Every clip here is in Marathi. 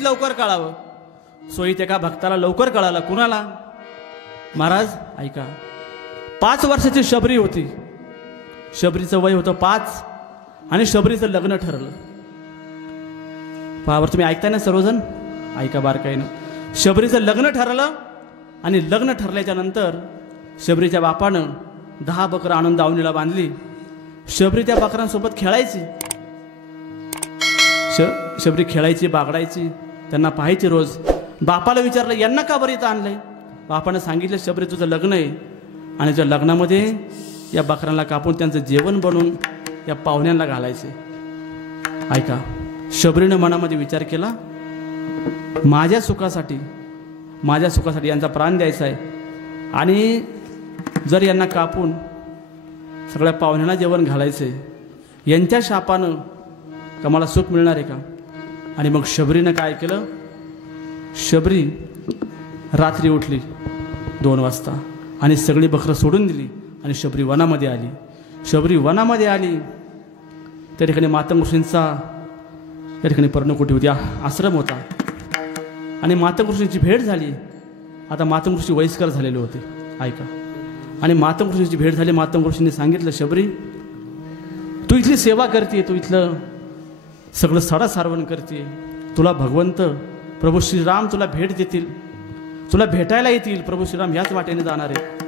तीच लवकर कळावं. सोयी त्या का भक्ताला लवकर कळालं. कुणाला? महाराज ऐका, 5 वर्षाची शबरी होती. शबरीचं वय होतं 5 आणि शबरीचं लग्न ठरलं. पावर तुम्ही ऐकताय ना सर्वजण? ऐका बारकाईनं. शबरीचं लग्न ठरलं आणि लग्न ठरल्याच्या नंतर शबरीच्या बापानं 10 बकरं आणून दावणीला बांधली. शबरी त्या बकरांसोबत खेळायची. शबरी खेळायची, बागडायची, त्यांना पाहायची रोज. बापाला विचारलं यांना का बरं इथं आणलंय? बापानं सांगितलं शबरी तुझं लग्न आहे आणि त्या लग्नामध्ये या बकरांना कापून त्यांचं जेवण बनवून या पाहुण्यांना घालायचे. ऐका, शबरीनं मनामध्ये विचार केला माझ्या सुखासाठी यांचा प्राण द्यायचा आहे आणि जर यांना कापून सगळ्या पाहुण्यांना जेवण घालायचे, यांच्या शापानं का मला सुख मिळणार आहे का? आणि मग शबरीनं काय केलं? शबरी रात्री उठली 2 वाजता आणि सगळी बकरं सोडून दिली आणि शबरी वनामध्ये आली. शबरी वनामध्ये आली त्या ठिकाणी मातंग ऋषींचा त्या ठिकाणी पर्णकुटी होती, आश्रम होता आणि मातंग ऋषींची भेट झाली. आता मातंग ऋषी वयस्कर झालेले होते. ऐका, आणि मातंग ऋषींची भेट झाली. मातंग ऋषींनी सांगितलं शबरी तू इथली सेवा करते, तू इथलं सगळं सडा सारवण करते, तुला भगवंत प्रभू श्रीराम तुला भेट देतील, तुला भेटायला येतील. प्रभू श्रीराम ह्याच वाटेने जाणार आहे.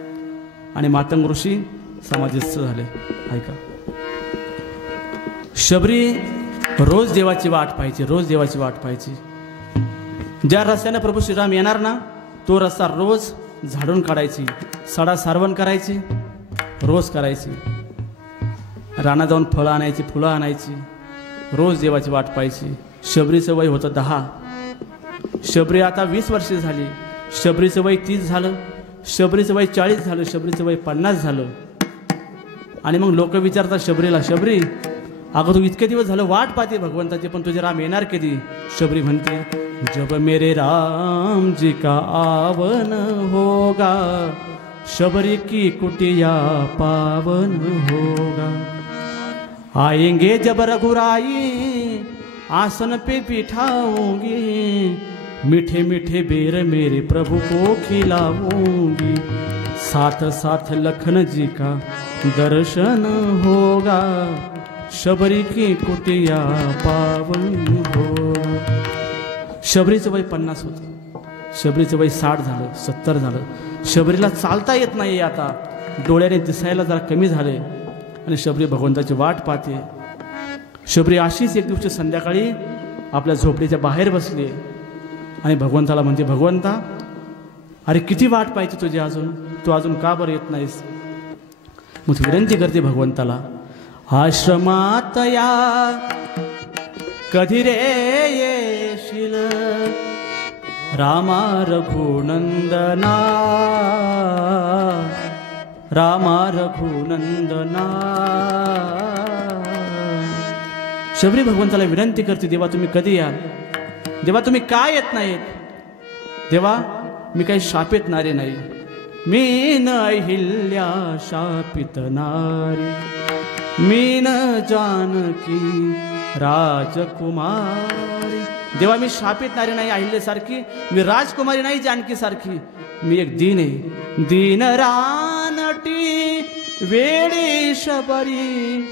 आणि मातंग ऋषी समाधीस्थ झाले. ऐका, शबरी रोज देवाची वाट पाहायची, रोज देवाची वाट पाहायची. ज्या रस्त्याने प्रभू श्रीराम येणार ना तो रस्ता रोज झाडून काढायची, सडा सारवण करायची, रोज करायची. रानात जाऊन फळं आणायची, फुलं आणायची, रोज देवाची वाट पाहायची. शबरीचं वय होतं 10. शबरी आता 20 वर्षे झाली. शबरीचं वय 30 झालं, शबरीचं वय 40 झालं, शबरीचं वय 50 झालं. आणि मग लोक विचारतात शबरीला, शबरी अगं तू इतके दिवस झालं वाट पाहते भगवंताची, पण तुझे राम येणार कधी? शबरी म्हणते जब मेरे राम जी का आवन होगा, शबरी की कुटिया पावन होगा. आएंगे जब रघुराई आसन पे बिठाऊंगी, मीठे मीठे बेर मेरे प्रभु को खिलाऊंगी. साथ साथ लखन जी का दर्शन होगा, शबरी की कुटिया पावन होगा. शबरीचं वय 50 होतं, शबरीचं वय 60 झालं, 70 झालं. शबरीला चालता येत नाही, आता डोळ्याने दिसायला जरा कमी झाले आणि शबरी भगवंताची वाट पाहते. शबरी अशीच एक दिवशी संध्याकाळी आपल्या झोपडीच्या बाहेर बसली आणि भगवंताला म्हणते, भगवंता अरे किती वाट पाहिजे तुझी, तू अजून का बरं येत नाहीस? मग विनंती करते भगवंताला, आश्रमात या कधी रे येशील, रामा रघुनंदना, रामा रघुनंदना. शबरी भगवंताला विनंती करते, देवा तुम्ही कधी याल? देवा तुम्ही का येत नाहीत? देवा मी काही शापित नारी नाही, मी न अहिल्या शापित नारी, मी न जानकी राजकुमारी. देवा मी शापित नारी नाही अहिल्यासारखी, मी राजकुमारी नाही जानकी सारखी, मी एक दीन आहे, दीन रानटी वेडी शबरी,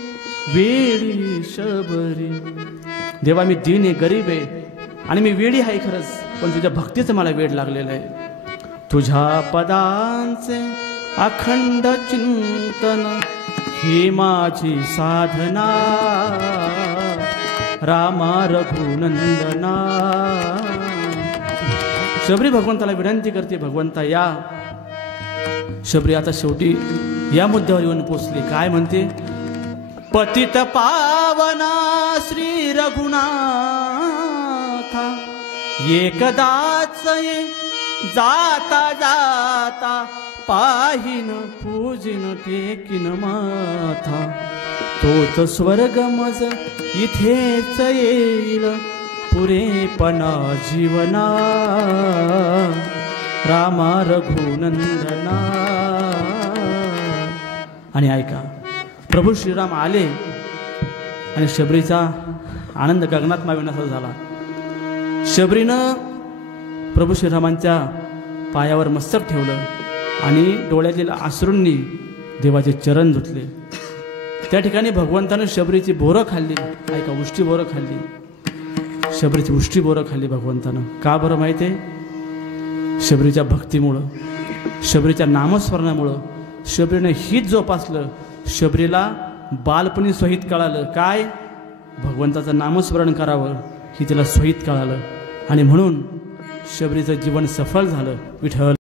वेडी शबरी. देवा मी दीन आहे, गरीब आहे आणि मी वेडी आहे खरंच, पण तुझ्या भक्तीचं मला वेड लागलेलं आहे. तुझ्या पदांचे अखंड चिंतन ही माझी साधना, रामा रघुनंदना. शबरी भगवंताला विनंती करते, भगवंता या. शबरी आता शेवटी या मुद्द्यावर येऊन पोचली. काय म्हणते? पतित पावना श्री रघुनाथा, एकदाच ये जाता जाता, पाहिन पूजिन टेकिन माथा, तोच स्वर्ग मज इथेच येईल, पुरेपणा जीवना, रामा रघुनंदना. आणि ऐका, प्रभू श्रीराम आले आणि शबरीचा आनंद गगनात माविनासा झाला. शबरीनं प्रभू श्रीरामांच्या पायावर मस्तक ठेवलं आणि डोळ्यातील अश्रूंनी देवाचे चरण धुतले. त्या ठिकाणी भगवंतानं शबरीची बोरं खाल्ली. ऐका, उष्टी बोरं खाल्ली. शबरीची उष्टी बोरं खाल्ली भगवंतानं. का बरं माहिती आहे? शबरीच्या भक्तीमुळं, शबरीच्या नामस्मरणामुळं. शबरीनं हित जोपासलं. शबरीला बालपणी स्वहित कळालं. काय? भगवंताचं नामस्मरण करावं ही तिला स्वहित कळालं आणि म्हणून शबरीचं जीवन सफल झालं. विठ्ठल